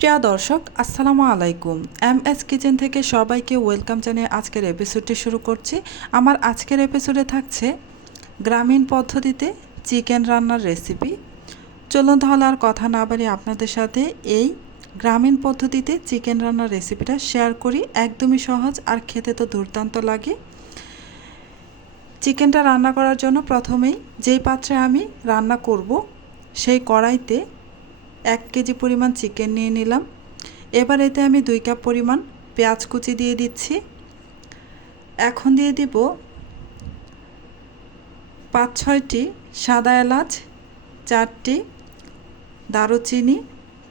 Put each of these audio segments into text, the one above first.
প্রিয় দর্শক আসসালামু আলাইকুম। এমএস কিচেন থেকে সবাইকে ওয়েলকাম জানিয়ে আজকের এপিসোডটি শুরু করছি। আমার আজকের এপিসোডে থাকছে গ্রামীণ পদ্ধতিতে চিকেন রান্নার রেসিপি। চলুন তাহলে আর কথা না বাড়িয়ে আপনাদের সাথে এই গ্রামীণ পদ্ধতিতে চিকেন রান্নার রেসিপিটা শেয়ার করি। একদমই সহজ আর খেতে তো দুর্দান্ত লাগে। চিকেনটা রান্না করার জন্য প্রথমেই যেই পাত্রে আমি রান্না করব সেই কড়াইতে 1 কেজি পরিমাণ চিকেন নিয়ে নিলাম। এবার এতে আমি 2 কাপ পরিমাণ পেঁয়াজ কুচি দিয়ে দিচ্ছি। এখন দিয়ে দিব 5-6টি সাদা এলাচ, 4টি দারুচিনি,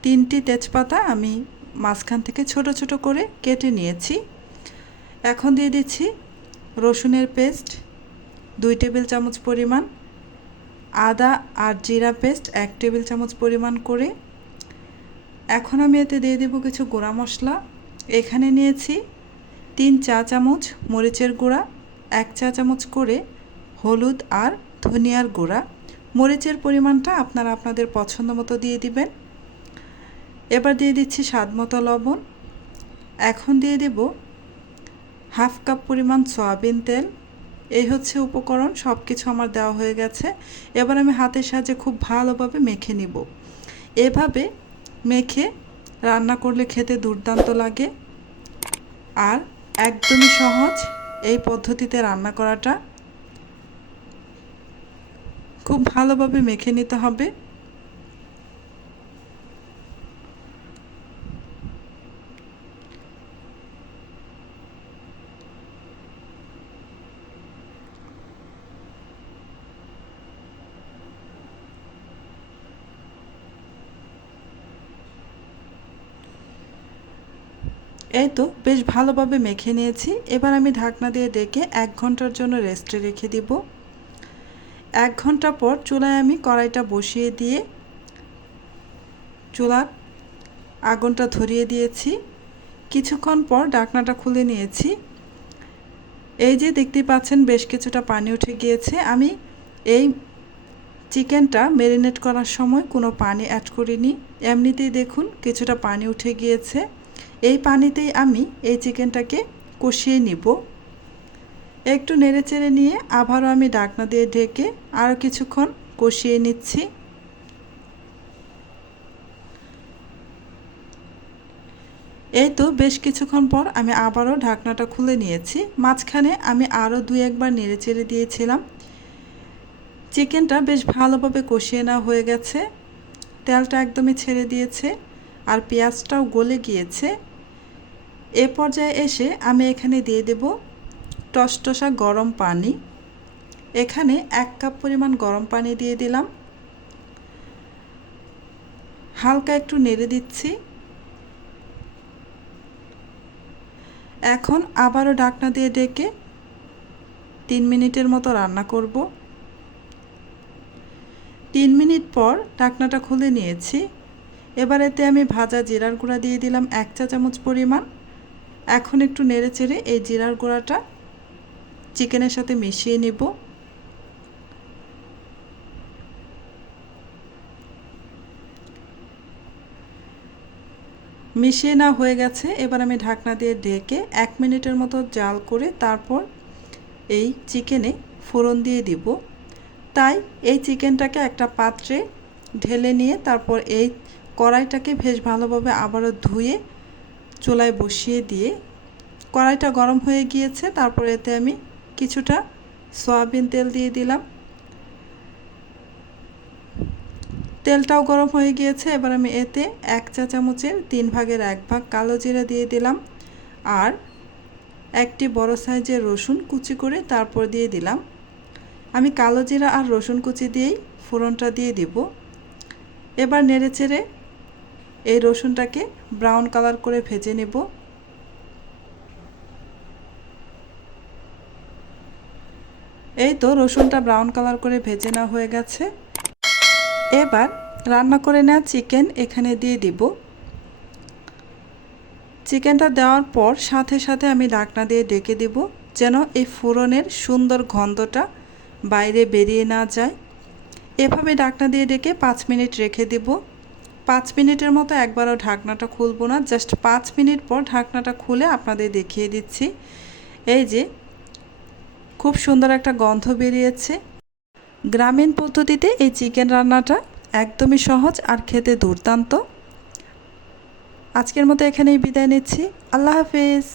3টি তেজপাতা আমি মাঝখান থেকে ছোট ছোট করে কেটে নিয়েছি। এখন দিয়ে দিচ্ছি রসুনের পেস্ট 2 টেবিল চামচ পরিমাণ, আদা আর জিরা পেস্ট 1 টেবিল চামচ পরিমাণ করে। এখন আমি এতে দিয়ে দেব কিছু গুঁড়া মশলা। এখানে নিয়েছি 3 চা চামচ মরিচের গুঁড়া, 1 চা চামচ করে হলুদ আর ধনিয়ার গুঁড়া। মরিচের পরিমাণটা আপনারা আপনাদের পছন্দ মতো দিয়ে দিবেন। এবার দিয়ে দিচ্ছি স্বাদ মতো লবণ। এখন দিয়ে দেব হাফ কাপ পরিমাণ সয়াবিন তেল। এই হচ্ছে উপকরণ, সব কিছু আমার দেওয়া হয়ে গেছে। এবার আমি হাতের সাহায্যে খুব ভালোভাবে মেখে নিব। এভাবে মেখে রান্না করলে খেতে দুর্দান্ত লাগে আর একদমই সহজ। এই পদ্ধতিতে রান্না করাটা খুব ভালোভাবে মেখে নিতে হবে। এই তো বেশ ভালোভাবে মেখে নিয়েছি। এবার আমি ঢাকনা দিয়ে ডেকে 1 ঘন্টার জন্য রেস্টে রেখে দিব। 1 ঘন্টা পর চুলায় আমি কড়াইটা বসিয়ে দিয়ে চুলার আগুনটা ধরিয়ে দিয়েছি। কিছুক্ষণ পর ঢাকনাটা খুলে নিয়েছি। এই যে দেখতে পাচ্ছেন বেশ কিছুটা পানি উঠে গিয়েছে। আমি এই চিকেনটা ম্যারিনেট করার সময় কোনো পানি অ্যাড করিনি, এমনিতেই দেখুন কিছুটা পানি উঠে গিয়েছে। এই পানিতেই আমি এই চিকেনটাকে কষিয়ে নিব। একটু নেড়েচেড়ে নিয়ে আবারও আমি ঢাকনা দিয়ে ঢেকে আরও কিছুক্ষণ কষিয়ে নিচ্ছি। এই তো বেশ কিছুক্ষণ পর আমি আবারও ঢাকনাটা খুলে নিয়েছি। মাঝখানে আমি আরও 2-1 বার নেড়েচেড়ে দিয়েছিলাম। চিকেনটা বেশ ভালোভাবে কষিয়ে নেওয়া হয়ে গেছে। তেলটা একদমই ছেড়ে দিয়েছে আর পেঁয়াজটাও গলে গিয়েছে। এ পর্যায়ে এসে আমি এখানে দিয়ে দেব টসটসা গরম পানি। এখানে 1 কাপ পরিমাণ গরম পানি দিয়ে দিলাম। হালকা একটু নেড়ে দিচ্ছি। এখন আবারও ঢাকনা দিয়ে ডেকে 3 মিনিটের মতো রান্না করব। 3 মিনিট পর ঢাকনাটা খুলে নিয়েছি। এবার এতে আমি ভাজা জিরার গুঁড়া দিয়ে দিলাম 1 চা চামচ পরিমাণ। এখন একটু নেড়েচেড়ে এই জিরার গুঁড়াটা চিকেনের সাথে মিশিয়ে নিব। মিশিয়ে না হয়ে গেছে। এবার আমি ঢাকনা দিয়ে ঢেকে 1 মিনিটের মতো জাল করে তারপর এই চিকেনে ফোড়ন দিয়ে দিব। তাই এই চিকেনটাকে একটা পাত্রে ঢেলে নিয়ে তারপর এই কড়াইটাকে বেশ ভালোভাবে আবারও ধুয়ে চুলায় বসিয়ে দিয়ে কড়াইটা গরম হয়ে গিয়েছে। তারপর এতে আমি কিছুটা সয়াবিন তেল দিয়ে দিলাম। তেলটাও গরম হয়ে গিয়েছে। এবার আমি এতে 1 চা চামচের 3 ভাগের 1 ভাগ কালো জিরা দিয়ে দিলাম আর একটি বড় সাইজের রসুন কুচি করে তারপর দিয়ে দিলাম। আমি কালো জিরা আর রসুন কুচি দিয়েই ফোড়নটা দিয়ে দিব। এবার নেড়েচেড়ে এই রসুনটাকে ব্রাউন কালার করে ভেজে নেব। এই তো রসুনটা ব্রাউন কালার করে ভেজে নেওয়া হয়ে গেছে। এবার রান্না করে নেওয়া চিকেন এখানে দিয়ে দিব। চিকেনটা দেওয়ার পর সাথে সাথে আমি ঢাকনা দিয়ে ঢেকে দেব যেন এই ফোড়নের সুন্দর গন্ধটা বাইরে বেরিয়ে না যায়। এভাবে ঢাকনা দিয়ে ঢেকে 5 মিনিট রেখে দেব। 5 মিনিটের মতো, একবারও ঢাকনাটা খুলবো না, জাস্ট 5 মিনিট পর ঢাকনাটা খুলে আপনাদের দেখিয়ে দিচ্ছি। এই যে খুব সুন্দর একটা গন্ধ বেরিয়েছে। গ্রামীণ পদ্ধতিতে এই চিকেন রান্নাটা একদমই সহজ আর খেতে দুর্দান্ত। আজকের মতো এখানেই বিদায় নিচ্ছি। আল্লাহ হাফেজ।